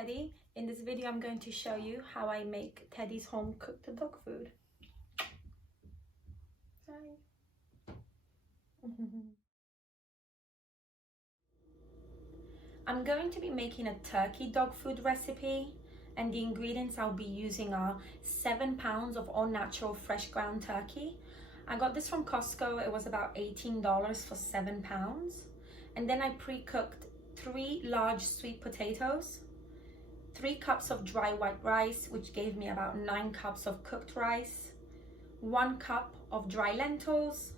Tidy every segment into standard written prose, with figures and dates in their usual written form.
Teddy. In this video I'm going to show you how I make Teddy's home cooked dog food. Hi. I'm going to be making a turkey dog food recipe, and the ingredients I'll be using are 7 pounds of all natural fresh ground turkey. I got this from Costco. It was about $18 for 7 pounds. And then I pre-cooked 3 large sweet potatoes, 3 cups of dry white rice, which gave me about 9 cups of cooked rice, 1 cup of dry lentils.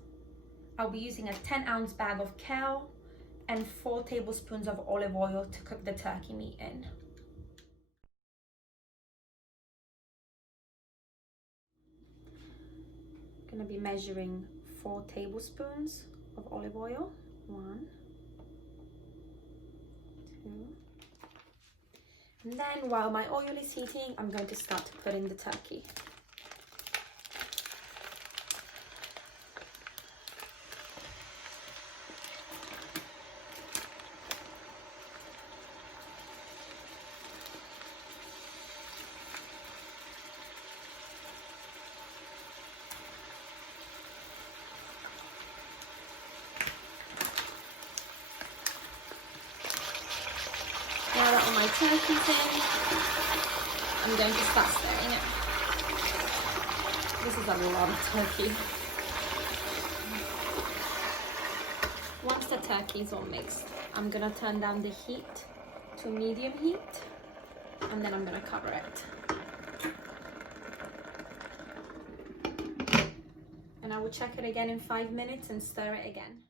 I'll be using a 10-ounce bag of kale and 4 tablespoons of olive oil to cook the turkey meat in. I'm gonna be measuring 4 tablespoons of olive oil. 1, 2. And then while my oil is heating, I'm going to start to put in the turkey. Now that all my turkey's in, I'm going to start stirring it. This is a lot of turkey. Once the turkey is all mixed, I'm gonna turn down the heat to medium heat, and then I'm gonna cover it. And I will check it again in 5 minutes and stir it again.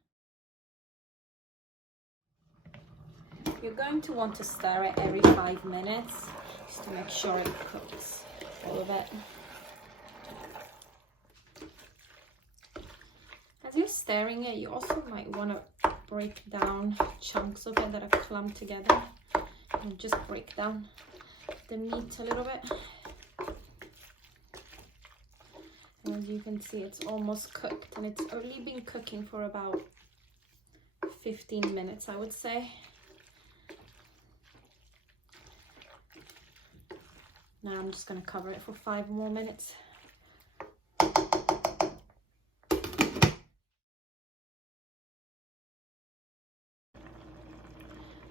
You're going to want to stir it every 5 minutes just to make sure it cooks, all of it. As you're stirring it, you also might want to break down chunks of it that are clumped together and just break down the meat a little bit. And as you can see, it's almost cooked, and it's only been cooking for about 15 minutes, I would say. Now I'm just going to cover it for 5 more minutes.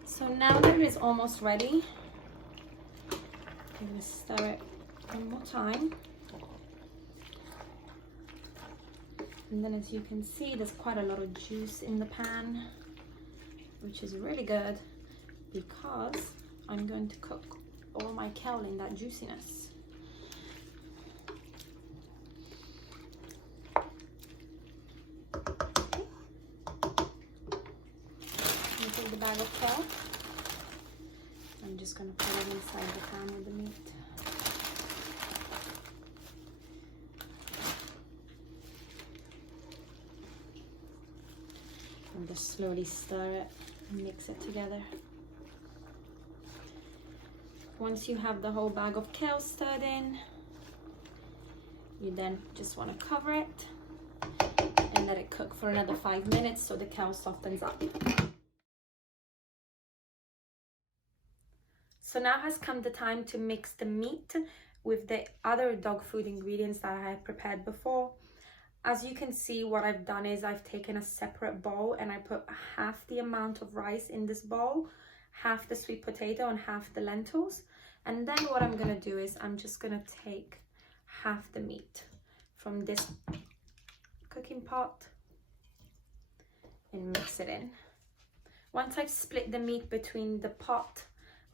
So now that it is almost ready, I'm going to stir it one more time. And then as you can see, there's quite a lot of juice in the pan, which is really good because I'm going to cook all my kale in that juiciness. And take the bag of kale. I'm just going to put it inside the pan with the meat. And just slowly stir it and mix it together. Once you have the whole bag of kale stirred in, you then just want to cover it and let it cook for another 5 minutes so the kale softens up. So now has come the time to mix the meat with the other dog food ingredients that I had prepared before. As you can see, what I've done is I've taken a separate bowl and I put half the amount of rice in this bowl, half the sweet potato and half the lentils. And then what I'm going to do is I'm just going to take half the meat from this cooking pot and mix it in. Once I've split the meat between the pot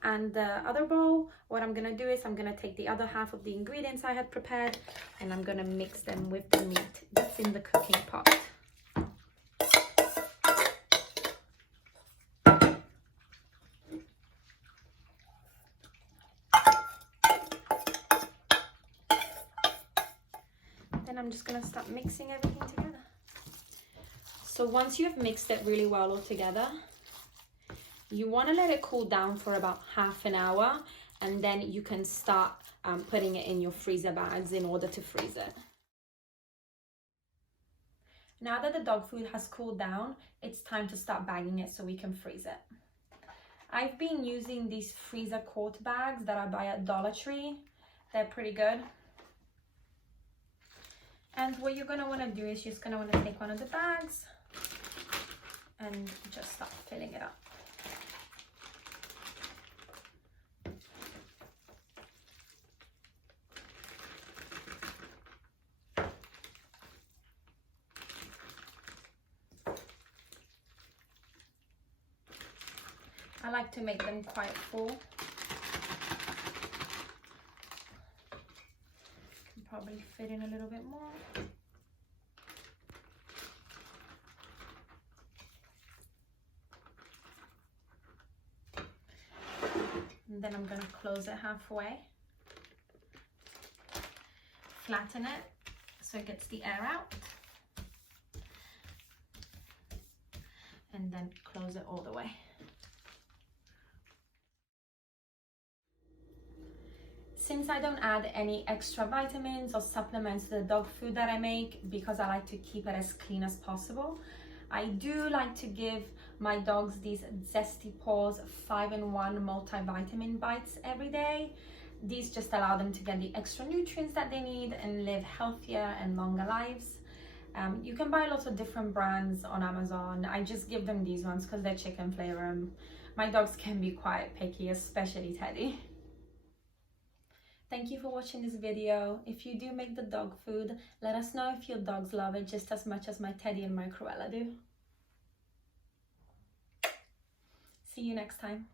and the other bowl, what I'm going to do is I'm going to take the other half of the ingredients I had prepared and I'm going to mix them with the meat that's in the cooking pot. I'm just going to start mixing everything together. So once you've mixed it really well all together, you want to let it cool down for about half an hour, and then you can start putting it in your freezer bags in order to freeze it. Now that the dog food has cooled down, it's time to start bagging it so we can freeze it. I've been using these freezer quart bags that I buy at Dollar Tree. They're pretty good. And what you're gonna wanna do is you're just gonna wanna take one of the bags and just start filling it up. I like to make them quite full. Can probably fit in a little bit more. And then I'm going to close it halfway. Flatten it so it gets the air out. And then close it all the way. Since I don't add any extra vitamins or supplements to the dog food that I make, because I like to keep it as clean as possible, I do like to give my dogs these Zesty Paws 5-in-1 multivitamin bites every day. These just allow them to get the extra nutrients that they need and live healthier and longer lives. You can buy lots of different brands on Amazon. I just give them these ones because they're chicken flavor. My dogs can be quite picky, especially Teddy. Thank you for watching this video. If you do make the dog food, let us know if your dogs love it just as much as my Teddy and my Cruella do. See you next time.